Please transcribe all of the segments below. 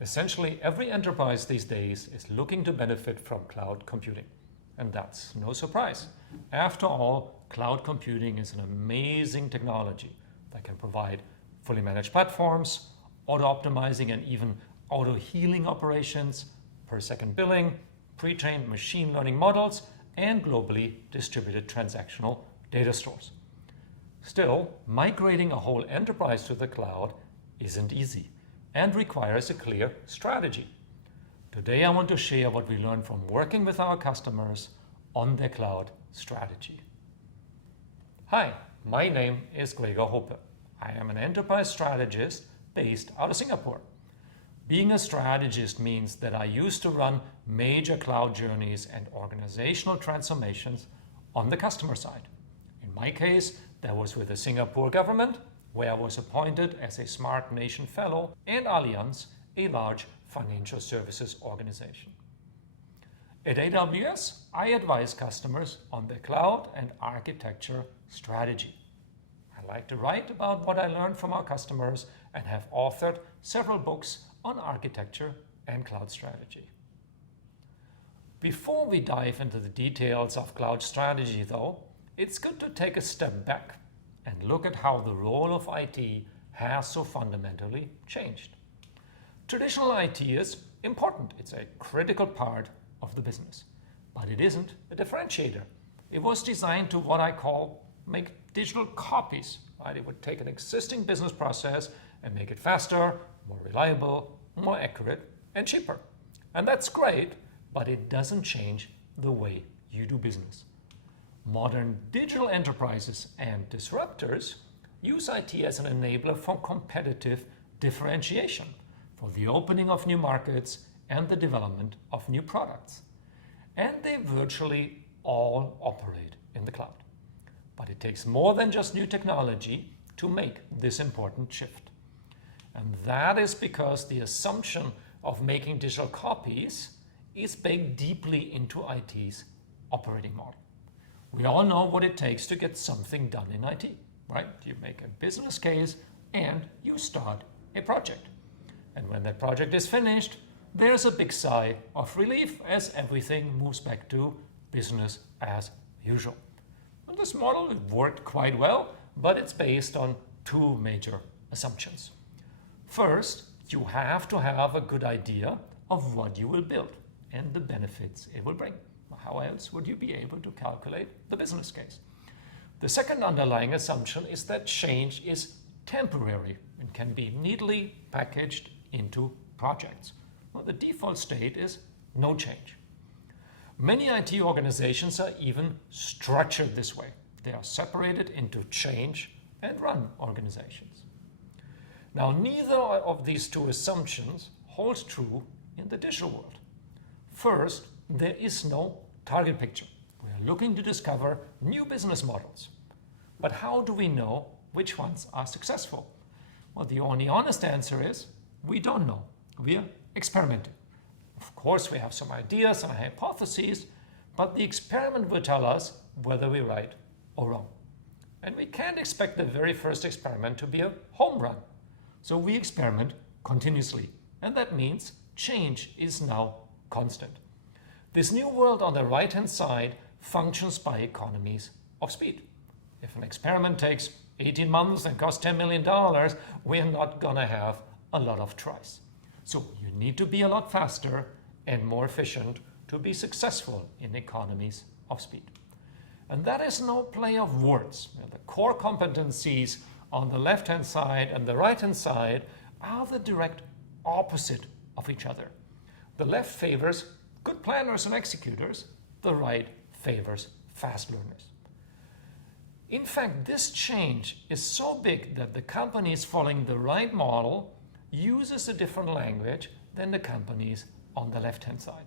Essentially, every enterprise these days is looking to benefit from cloud computing. And that's no surprise. After all, cloud computing is an amazing technology that can provide fully managed platforms, auto-optimizing and even auto-healing operations, per-second billing, pre-trained machine learning models, and globally distributed transactional data stores. Still, migrating a whole enterprise to the cloud isn't easy and requires a clear strategy. Today, I want to share what we learned from working with our customers on their cloud strategy. Hi, my name is Gregor Hohpe. I am an enterprise strategist based out of Singapore. Being a strategist means that I used to run major cloud journeys and organizational transformations on the customer side. In my case, that was with the Singapore government, where I was appointed as a Smart Nation Fellow, and Allianz, a large financial services organization. At AWS, I advise customers on their cloud and architecture strategy. I like to write about what I learned from our customers and have authored several books on architecture and cloud strategy. Before we dive into the details of cloud strategy, though, it's good to take a step back and look at how the role of IT has so fundamentally changed. Traditional IT is important. It's a critical part of the business, but it isn't a differentiator. It was designed to what I call make digital copies. Right? It would take an existing business process and make it faster, more reliable, more accurate, and cheaper. And that's great, but it doesn't change the way you do business. Modern digital enterprises and disruptors use IT as an enabler for competitive differentiation, for the opening of new markets and the development of new products. And they virtually all operate in the cloud. But it takes more than just new technology to make this important shift. And that is because the assumption of making digital copies is baked deeply into IT's operating model. We all know what it takes to get something done in IT, right? You make a business case and you start a project. And when that project is finished, there's a big sigh of relief as everything moves back to business as usual. And this model worked quite well, but it's based on two major assumptions. First, you have to have a good idea of what you will build and the benefits it will bring. How else would you be able to calculate the business case? The second underlying assumption is that change is temporary and can be neatly packaged into projects. Well, the default state is no change. Many IT organizations are even structured this way. They are separated into change and run organizations. Now, neither of these two assumptions holds true in the digital world. First, there is no target picture. We are looking to discover new business models. But how do we know which ones are successful? Well, the only honest answer is we don't know. We're experimenting. Of course, we have some ideas and hypotheses, but the experiment will tell us whether we're right or wrong. And we can't expect the very first experiment to be a home run. So we experiment continuously. And that means change is now constant. This new world on the right-hand side functions by economies of speed. If an experiment takes 18 months and costs $10 million, we're not going to have a lot of tries. So you need to be a lot faster and more efficient to be successful in economies of speed. And that is no play of words. The core competencies on the left-hand side and the right-hand side are the direct opposite of each other. The left favors good planners and executors, the right favors fast learners. In fact, this change is so big that the companies following the right model uses a different language than the companies on the left-hand side.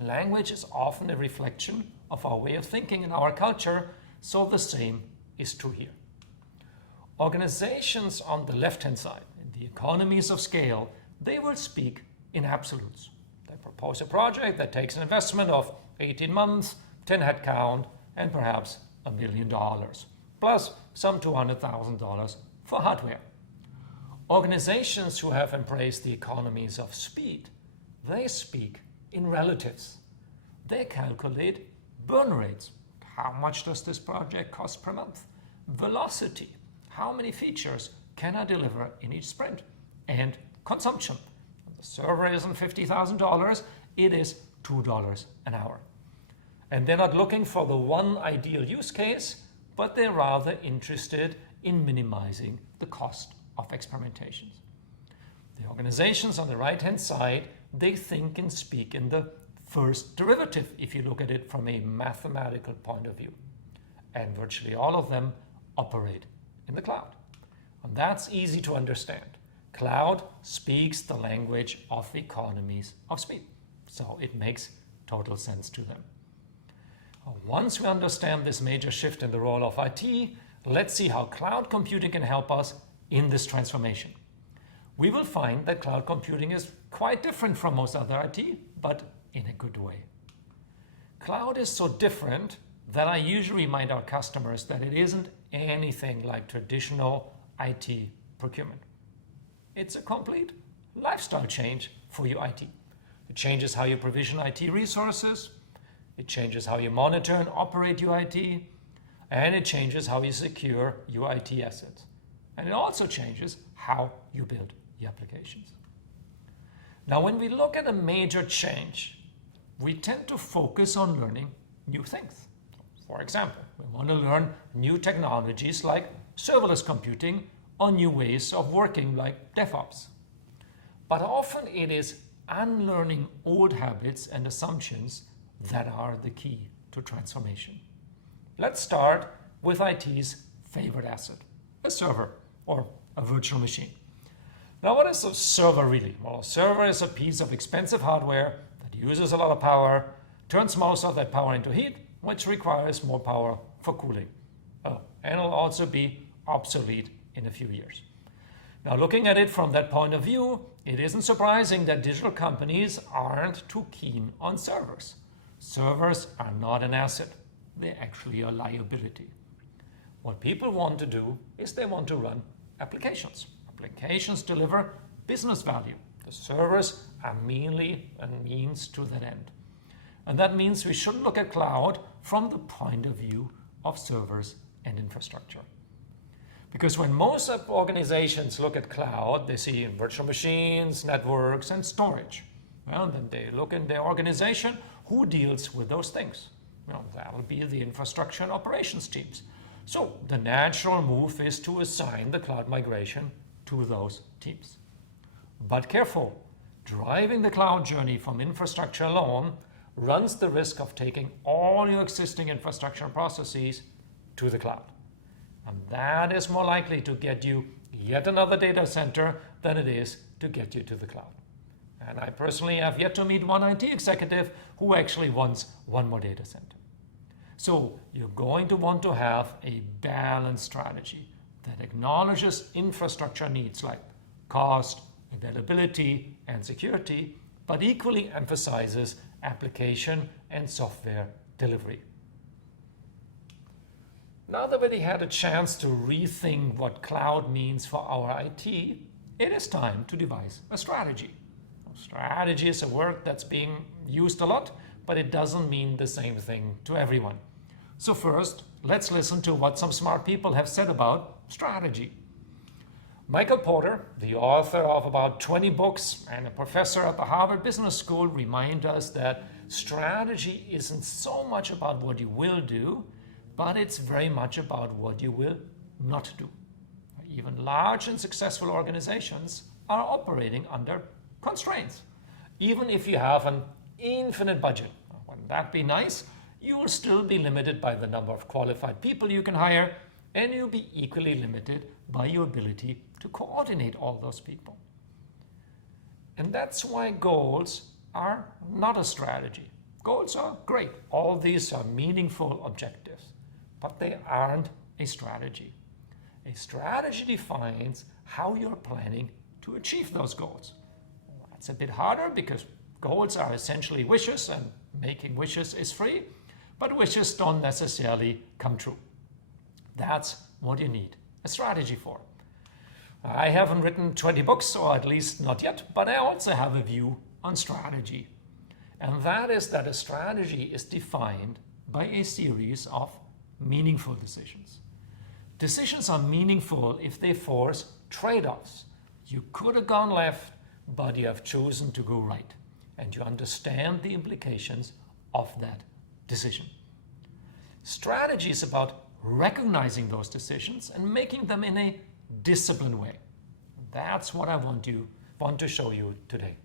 Language is often a reflection of our way of thinking in our culture, so the same is true here. Organizations on the left-hand side, in the economies of scale, they will speak in absolutes. They propose a project that takes an investment of 18 months, 10 headcount, and perhaps $1 million, plus some $200,000 for hardware. Organizations who have embraced the economies of speed, they speak in relatives. They calculate burn rates. How much does this project cost per month? Velocity. How many features can I deliver in each sprint? And consumption. The server isn't $50,000, it is $2 an hour. And they're not looking for the one ideal use case, but they're rather interested in minimizing the cost of experimentations. The organizations on the right-hand side, they think and speak in the first derivative if you look at it from a mathematical point of view. And virtually all of them operate in the cloud. And that's easy to understand. Cloud speaks the language of economies of speed. So it makes total sense to them. Once we understand this major shift in the role of IT, let's see how cloud computing can help us in this transformation. We will find that cloud computing is quite different from most other IT, but in a good way. Cloud is so different that I usually remind our customers that it isn't anything like traditional IT procurement. It's a complete lifestyle change for your IT. It changes how you provision IT resources, it changes how you monitor and operate your IT, and it changes how you secure your IT assets. And it also changes how you build your applications. Now, when we look at a major change, we tend to focus on learning new things. For example, we want to learn new technologies like serverless computing or new ways of working like DevOps. But often it is unlearning old habits and assumptions that are the key to transformation. Let's start with IT's favorite asset, a server or a virtual machine. Now, what is a server really? Well, a server is a piece of expensive hardware that uses a lot of power, turns most of that power into heat, which requires more power for cooling. Oh, and it'll also be obsolete in a few years. Now, looking at it from that point of view, it isn't surprising that digital companies aren't too keen on servers. Servers are not an asset. They're actually a liability. What people want to do is they want to run applications. Applications deliver business value. The servers are merely a means to that end. And that means we should look at cloud from the point of view of servers and infrastructure. Because when most organizations look at cloud, they see virtual machines, networks, and storage. Well, then they look in their organization, who deals with those things? Well, that'll be the infrastructure and operations teams. So the natural move is to assign the cloud migration to those teams. But careful, driving the cloud journey from infrastructure alone runs the risk of taking all your existing infrastructure and processes to the cloud. And that is more likely to get you yet another data center than it is to get you to the cloud. And I personally have yet to meet one IT executive who actually wants one more data center. So you're going to want to have a balanced strategy that acknowledges infrastructure needs like cost, availability, and security, but equally emphasizes application and software delivery. Now that we had a chance to rethink what cloud means for our IT, it is time to devise a strategy. Strategy is a word that's being used a lot, but it doesn't mean the same thing to everyone. So first, let's listen to what some smart people have said about strategy. Michael Porter, the author of about 20 books and a professor at the Harvard Business School, remind us that strategy isn't so much about what you will do, but it's very much about what you will not do. Even large and successful organizations are operating under constraints. Even if you have an infinite budget, wouldn't that be nice? You will still be limited by the number of qualified people you can hire, and you'll be equally limited by your ability to coordinate all those people. And that's why goals are not a strategy. Goals are great. All these are meaningful objectives, but they aren't a strategy. A strategy defines how you're planning to achieve those goals. That's a bit harder because goals are essentially wishes and making wishes is free, but wishes don't necessarily come true. That's what you need a strategy for. I haven't written 20 books, or at least not yet, but I also have a view on strategy. And that is that a strategy is defined by a series of meaningful decisions. Decisions are meaningful if they force trade-offs. You could have gone left, but you have chosen to go right, and you understand the implications of that decision. Strategy is about recognizing those decisions and making them in a disciplined way. That's what I want to show you today.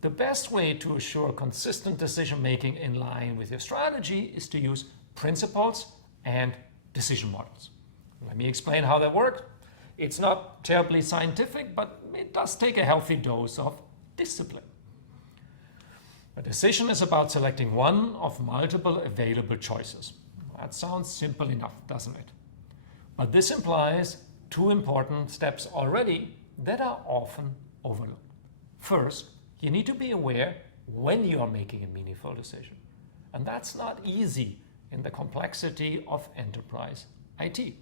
The best way to assure consistent decision-making in line with your strategy is to use principles and decision models. Let me explain how they work. It's not terribly scientific, but it does take a healthy dose of discipline. A decision is about selecting one of multiple available choices. That sounds simple enough, doesn't it? But this implies two important steps already that are often overlooked. First, you need to be aware when you are making a meaningful decision. And that's not easy in the complexity of enterprise IT.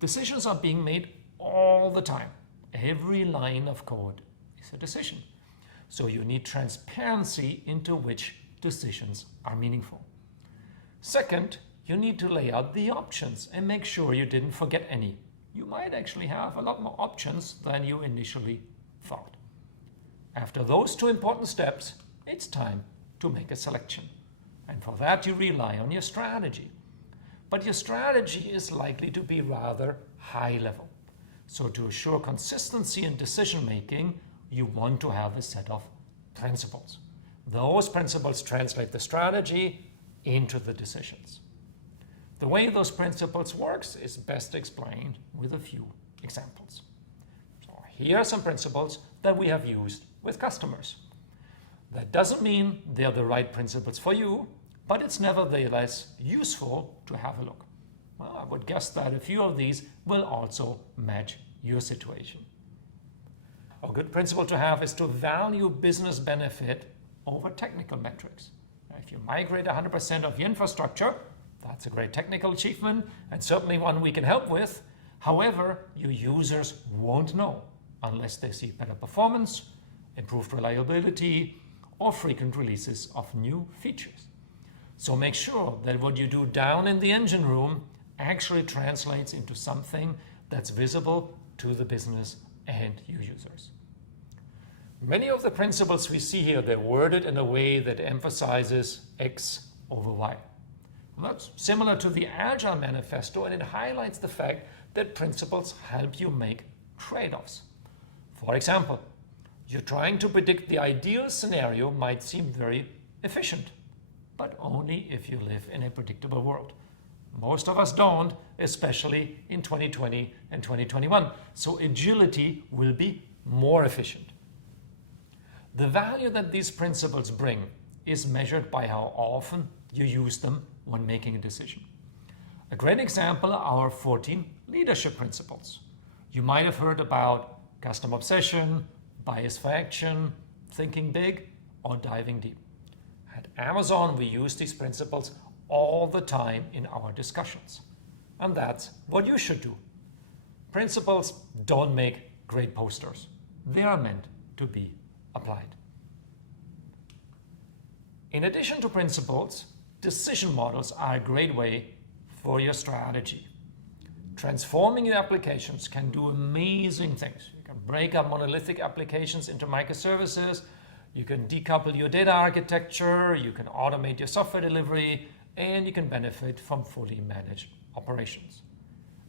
Decisions are being made all the time. Every line of code is a decision. So you need transparency into which decisions are meaningful. Second, you need to lay out the options and make sure you didn't forget any. You might actually have a lot more options than you initially thought. After those two important steps, it's time to make a selection. And for that, you rely on your strategy. But your strategy is likely to be rather high level. So to assure consistency in decision making, you want to have a set of principles. Those principles translate the strategy into the decisions. The way those principles works is best explained with a few examples. So here are some principles that we have used with customers. That doesn't mean they're the right principles for you, but it's nevertheless useful to have a look. Well, I would guess that a few of these will also match your situation. A good principle to have is to value business benefit over technical metrics. If you migrate 100% of your infrastructure, that's a great technical achievement and certainly one we can help with. However, your users won't know unless they see better performance, improved reliability, or frequent releases of new features. So make sure that what you do down in the engine room actually translates into something that's visible to the business and your users. Many of the principles we see here, they're worded in a way that emphasizes X over Y. Well, that's similar to the Agile Manifesto, and it highlights the fact that principles help you make trade-offs. For example, you're trying to predict the ideal scenario might seem very efficient, but only if you live in a predictable world. Most of us don't, especially in 2020 and 2021. So agility will be more efficient. The value that these principles bring is measured by how often you use them when making a decision. A great example are our 14 leadership principles. You might have heard about customer obsession, bias for action, thinking big, or diving deep. At Amazon, we use these principles all the time in our discussions. And that's what you should do. Principles don't make great posters. They are meant to be applied. In addition to principles, decision models are a great way for your strategy. Transforming your applications can do amazing things. You can break up monolithic applications into microservices. You can decouple your data architecture. You can automate your software delivery. And you can benefit from fully managed operations.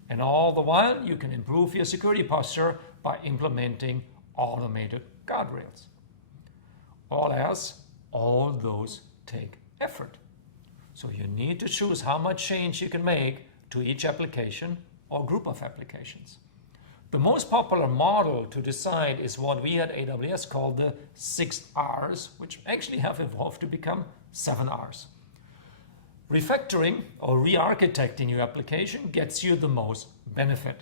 And all the while, you can improve your security posture by implementing automated guardrails. All those take effort. So you need to choose how much change you can make to each application or group of applications. The most popular model to decide is what we at AWS call the 6 R's, which actually have evolved to become 7 R's. Refactoring or re-architecting your application gets you the most benefit,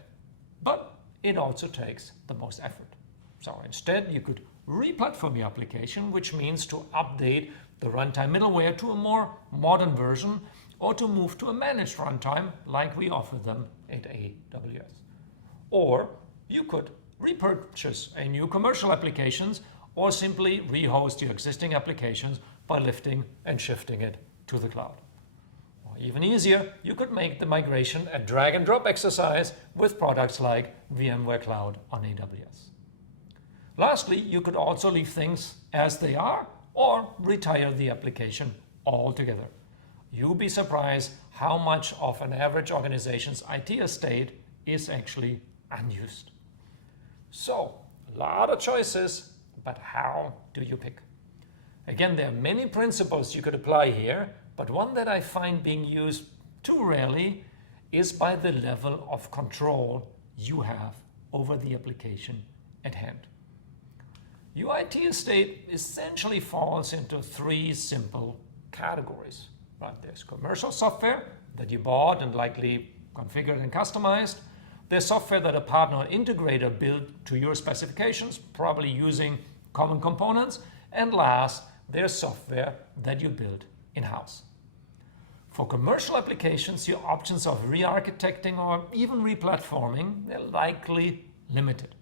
but it also takes the most effort. So instead, you could re-platform your application, which means to update the runtime middleware to a more modern version or to move to a managed runtime like we offer them at AWS. Or you could repurchase a new commercial applications or simply rehost your existing applications by lifting and shifting it to the cloud. Or even easier, you could make the migration a drag and drop exercise with products like VMware Cloud on AWS. Lastly, you could also leave things as they are or retire the application altogether. You'll be surprised how much of an average organization's IT estate is actually unused. So, a lot of choices, but how do you pick? Again, there are many principles you could apply here, but one that I find being used too rarely is by the level of control you have over the application at hand. Your IT estate essentially falls into three simple categories. Right? There's commercial software that you bought and likely configured and customized. There's software that a partner or integrator built to your specifications, probably using common components. And last, there's software that you build in-house. For commercial applications, your options of re-architecting or even re-platforming, they're likely limited.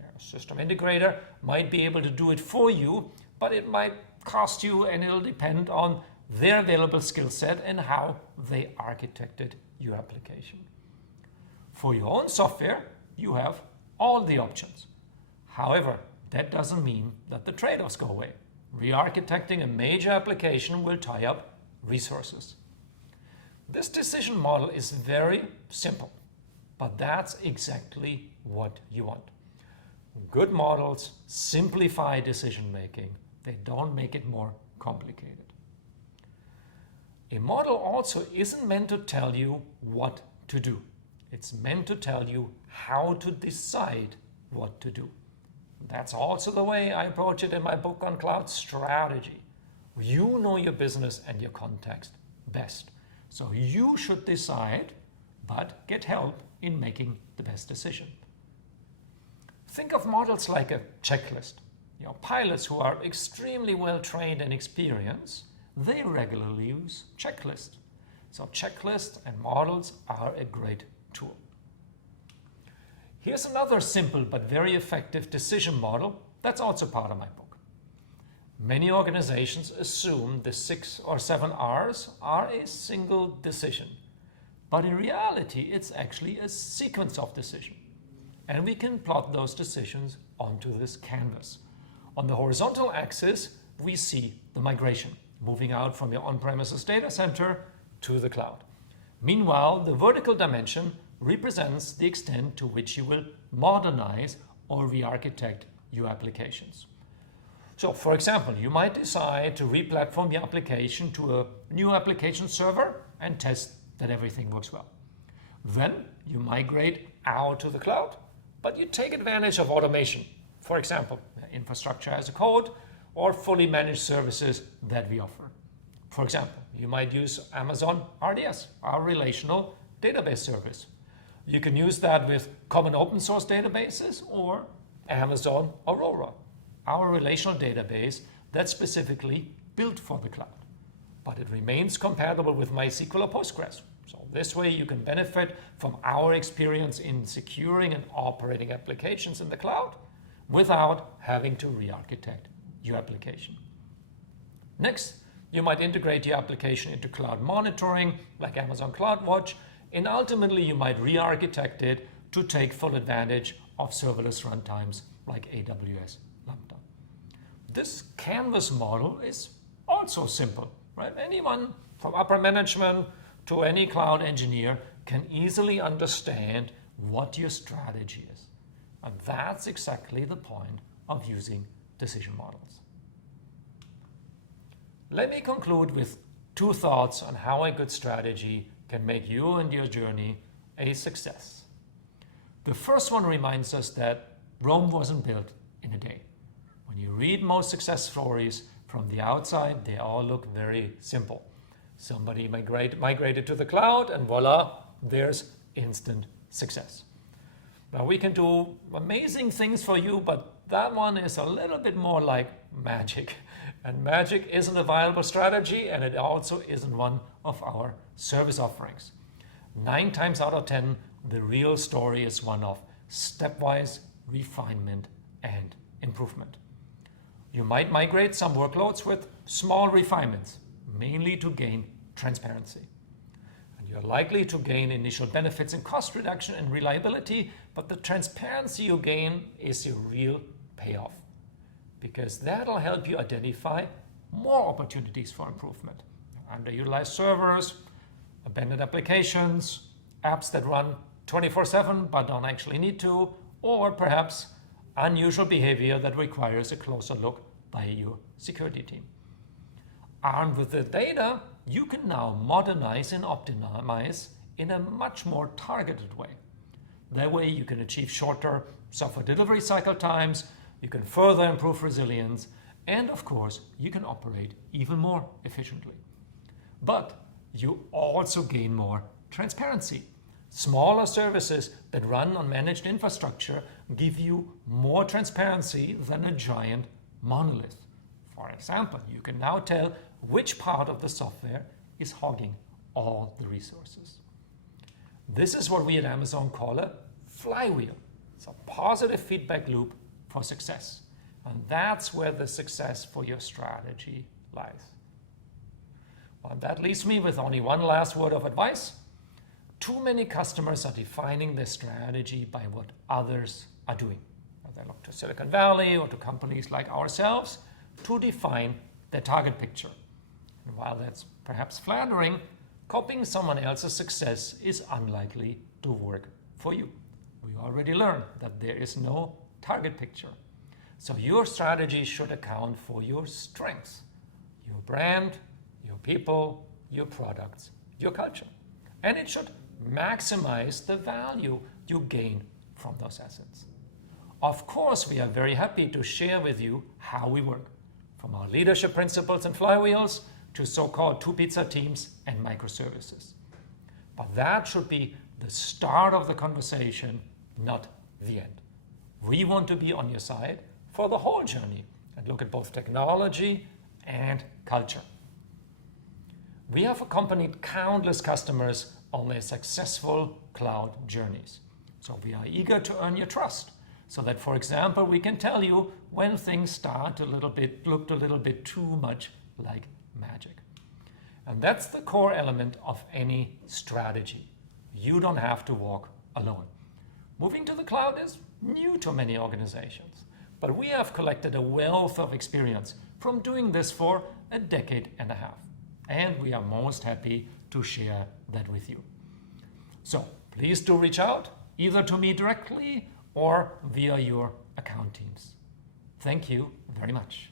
A system integrator might be able to do it for you, but it might cost you, and it'll depend on their available skill set and how they architected your application. For your own software, you have all the options. However, that doesn't mean that the trade-offs go away. Re-architecting a major application will tie up resources. This decision model is very simple, but that's exactly what you want. Good models simplify decision-making. They don't make it more complicated. A model also isn't meant to tell you what to do. It's meant to tell you how to decide what to do. That's also the way I approach it in my book on cloud strategy. You know your business and your context best. So you should decide, but get help in making the best decision. Think of models like a checklist. Pilots who are extremely well trained and experienced, they regularly use checklists. So checklists and models are a great tool. Here's another simple but very effective decision model that's also part of my book. Many organizations assume the 6 or 7 R's are a single decision, but in reality it's actually a sequence of decisions. And we can plot those decisions onto this canvas. On the horizontal axis, we see the migration, moving out from your on-premises data center to the cloud. Meanwhile, the vertical dimension represents the extent to which you will modernize or re-architect your applications. So, for example, you might decide to re-platform your application to a new application server and test that everything works well. Then you migrate out to the cloud, but you take advantage of automation. For example, infrastructure as a code or fully managed services that we offer. For example, you might use Amazon RDS, our relational database service. You can use that with common open source databases or Amazon Aurora, our relational database that's specifically built for the cloud. But it remains compatible with MySQL or Postgres. So this way you can benefit from our experience in securing and operating applications in the cloud without having to re-architect your application. Next, you might integrate your application into cloud monitoring like Amazon CloudWatch, and ultimately you might re-architect it to take full advantage of serverless runtimes like AWS Lambda. This canvas model is also simple, right? Anyone from upper management to any cloud engineer can easily understand what your strategy is. And that's exactly the point of using decision models. Let me conclude with 2 thoughts on how a good strategy can make you and your journey a success. The first one reminds us that Rome wasn't built in a day. When you read most success stories from the outside, they all look very simple. Somebody migrated to the cloud and voila, there's instant success. Now we can do amazing things for you, but that one is a little bit more like magic. And magic isn't a viable strategy, and it also isn't one of our service offerings. 9 times out of 10, the real story is one of stepwise refinement and improvement. You might migrate some workloads with small refinements, mainly to gain transparency. And you're likely to gain initial benefits in cost reduction and reliability, but the transparency you gain is your real payoff, because that'll help you identify more opportunities for improvement. Underutilized servers, abandoned applications, apps that run 24/7 but don't actually need to, or perhaps unusual behavior that requires a closer look by your security team. Armed with the data, you can now modernize and optimize in a much more targeted way. That way you can achieve shorter software delivery cycle times, you can further improve resilience, and of course, you can operate even more efficiently. But you also gain more transparency. Smaller services that run on managed infrastructure give you more transparency than a giant monolith. For example, you can now tell which part of the software is hogging all the resources. This is what we at Amazon call a flywheel. It's a positive feedback loop for success. And that's where the success for your strategy lies. Well, that leaves me with only one last word of advice. Too many customers are defining their strategy by what others are doing. They look to Silicon Valley or to companies like ourselves to define their target picture. And while that's perhaps flattering, copying someone else's success is unlikely to work for you. We already learned that there is no target picture. So your strategy should account for your strengths, your brand, your people, your products, your culture. And it should maximize the value you gain from those assets. Of course, we are very happy to share with you how we work, from our leadership principles and flywheels to so-called two-pizza teams and microservices. But that should be the start of the conversation, not the end. We want to be on your side for the whole journey and look at both technology and culture. We have accompanied countless customers on their successful cloud journeys. So we are eager to earn your trust so that, for example, we can tell you when things looked a little bit too much like magic. And that's the core element of any strategy. You don't have to walk alone. Moving to the cloud is new to many organizations, but we have collected a wealth of experience from doing this for a decade and a half. And we are most happy to share that with you. So please do reach out, either to me directly or via your account teams. Thank you very much.